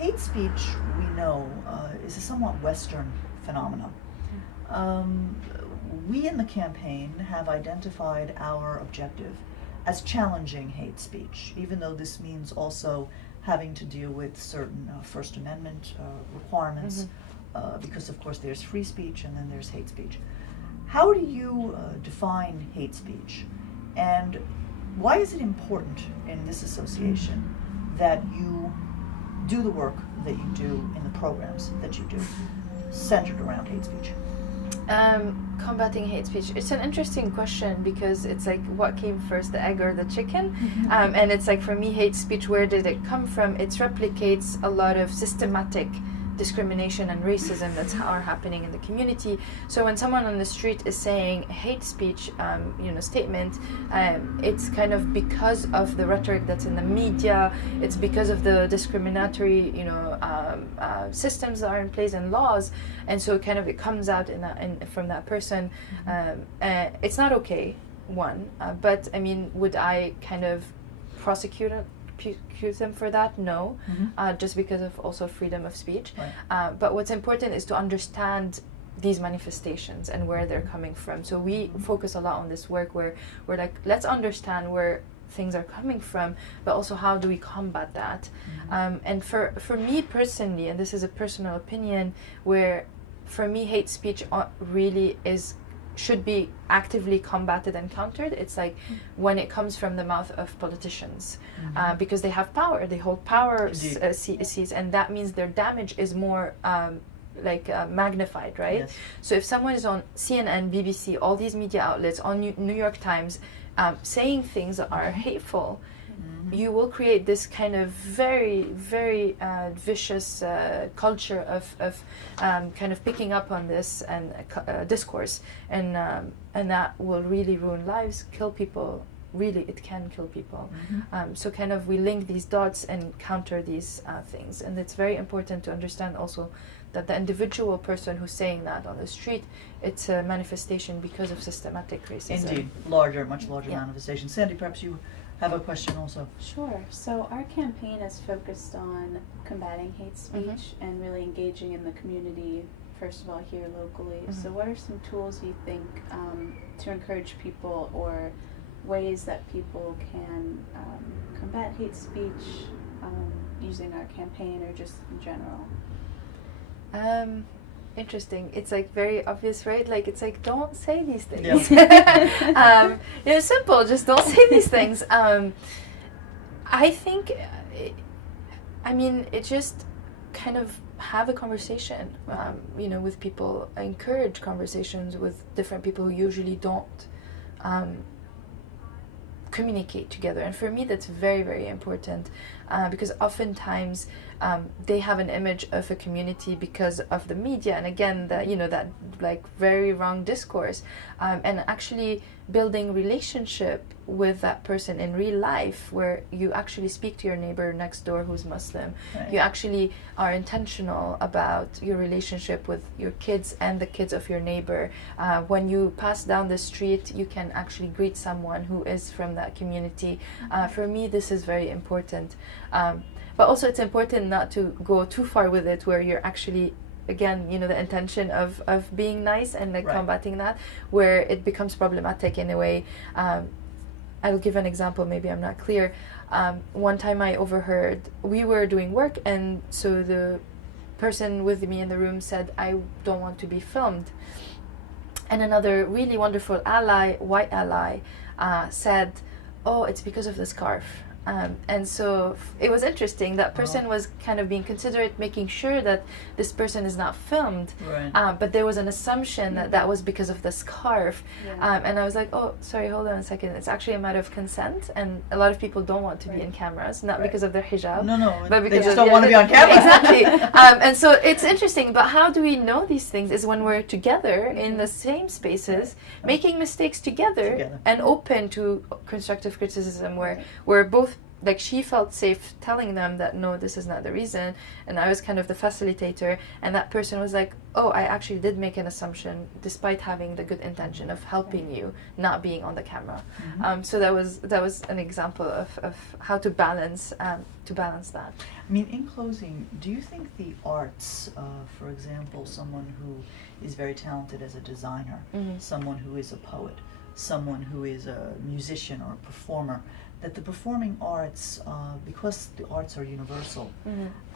hate speech, we know, is a somewhat Western phenomenon. We in the campaign have identified our objective as challenging hate speech, even though this means also having to deal with certain First Amendment requirements, because of course there's free speech and then there's hate speech. How do you define hate speech, and why is it important in this association that you do the work that you do in the programs that you do centered around hate speech? Combating hate speech. It's an interesting question because it's like, what came first, the egg or the chicken? And it's like, for me, hate speech, where did it come from? It replicates a lot of systematic discrimination and racism that's are happening in the community. So when someone on the street is saying hate speech, statement, it's kind of because of the rhetoric that's in the media. It's because of the discriminatory, systems that are in place and laws, and so it comes out from that person. It's not okay. But I mean, would I kind of prosecute them for that? No, just because of also freedom of speech. Right. But what's important is to understand these manifestations and where they're coming from. So we focus a lot on this work where we're like, let's understand where things are coming from, but also how do we combat that? And for me personally, and this is a personal opinion, where for me hate speech really should be actively combated and countered. It's like when it comes from the mouth of politicians, because they have power, they hold power seats, and that means their damage is more magnified, right? Yes. So if someone is on CNN, BBC, all these media outlets, on New York Times, saying things that are hateful, you will create this kind of very, very vicious culture of kind of picking up on this and discourse, and that will really ruin lives, kill people. Really, it can kill people. So kind of we link these dots and counter these things, and it's very important to understand also that the individual person who's saying that on the street, it's a manifestation because of systematic racism. Indeed, much larger manifestation. Sandy, perhaps you have a question also. Sure. So our campaign is focused on combating hate speech and really engaging in the community, first of all, here locally. So what are some tools you think to encourage people, or ways that people can combat hate speech using our campaign or just in general? Interesting. It's like very obvious, right? Like it's like, don't say these things. Yeah. It's simple. Just don't say these things. I think, it just kind of have a conversation, with people. Encourage conversations with different people who usually don't communicate together. And for me, that's very, very important, because oftentimes they have an image of a community because of the media, and again, that like very wrong discourse, and actually building relationship with that person in real life, where you actually speak to your neighbor next door who's Muslim. Right. You actually are intentional about your relationship with your kids and the kids of your neighbor. When you pass down the street, you can actually greet someone who is from that community. For me, this is very important. But also it's important not to go too far with it, where you're actually, again, the intention of being nice and combating that, where it becomes problematic in a way. I'll give an example, maybe I'm not clear. One time I overheard, we were doing work, and so the person with me in the room said, I don't want to be filmed. And another really wonderful ally, white ally, said, oh, it's because of the scarf. And so it was interesting. That person was kind of being considerate, making sure that this person is not filmed. Right. But there was an assumption that was because of the scarf. Yeah. And I was like, oh, sorry, hold on a second. It's actually a matter of consent. And a lot of people don't want to be in cameras, not because of their hijab. No, but because they just don't want to be on camera. Exactly. And so it's interesting. But how do we know these things is when we're together in the same spaces, making mistakes together and open to constructive criticism, where both like she felt safe telling them that no, this is not the reason, and I was kind of the facilitator, and that person was like, oh, I actually did make an assumption despite having the good intention of helping you, not being on the camera. So that was an example of how to balance that. I mean, in closing, do you think the arts, for example, someone who is very talented as a designer, someone who is a poet, someone who is a musician or a performer, that the performing arts, because the arts are universal,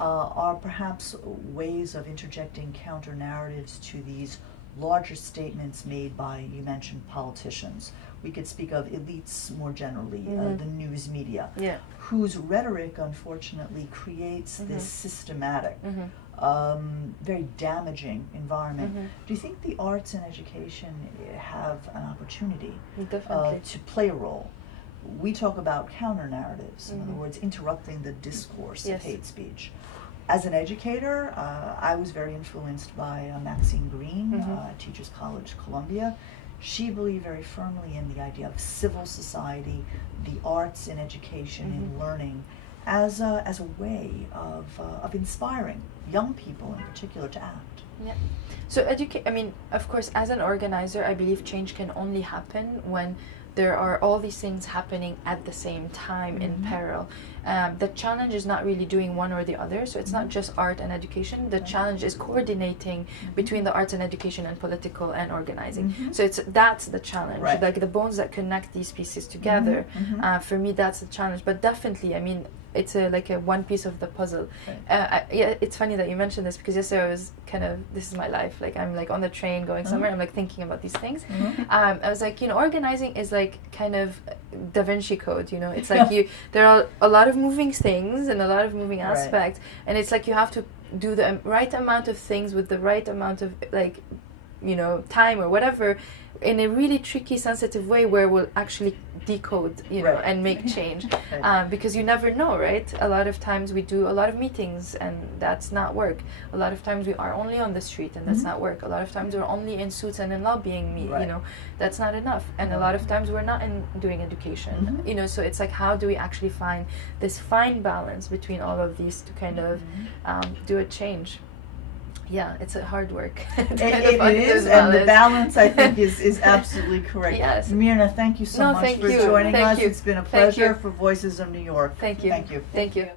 are perhaps ways of interjecting counter narratives to these larger statements made by, you mentioned, politicians. We could speak of elites more generally, the news media, whose rhetoric, unfortunately, creates this systematic, very damaging environment. Do you think the arts and education have an opportunity to play a role? We talk about counter narratives, in other words, interrupting the discourse of hate speech. As an educator, I was very influenced by Maxine Green at Teachers College, Columbia. She believed very firmly in the idea of civil society, the arts in education, in learning, as a way of inspiring young people in particular to act. Yeah. So I mean, of course, as an organizer, I believe change can only happen when there are all these things happening at the same time in parallel. The challenge is not really doing one or the other, so it's not just art and education. The challenge is coordinating between the arts and education and political and organizing. So that's the challenge, like the bones that connect these pieces together. For me, that's the challenge. But definitely, I mean, it's like a one piece of the puzzle. Yeah, it's funny that you mentioned this, because yesterday I was this is my life. Like I'm like on the train going somewhere, I'm like thinking about these things. I was like, organizing is like kind of Da Vinci Code. It's like there are a lot of moving things and a lot of moving aspects, and it's like you have to do the right amount of things with the right amount of like time or whatever, in a really tricky, sensitive way where we'll actually decode, and make change. Because you never know, right? A lot of times we do a lot of meetings and that's not work. A lot of times we are only on the street and that's not work. A lot of times we're only in suits and in lobbying, that's not enough. And a lot of times we're not doing education, so it's like, how do we actually find this fine balance between all of these to kind of do a change? Yeah, it's a hard work. It is, and the balance, I think, is absolutely correct. Yes. Mirna, thank you so much for joining us. You. It's been a pleasure for Voices of New York. Thank you. Thank you. Thank you.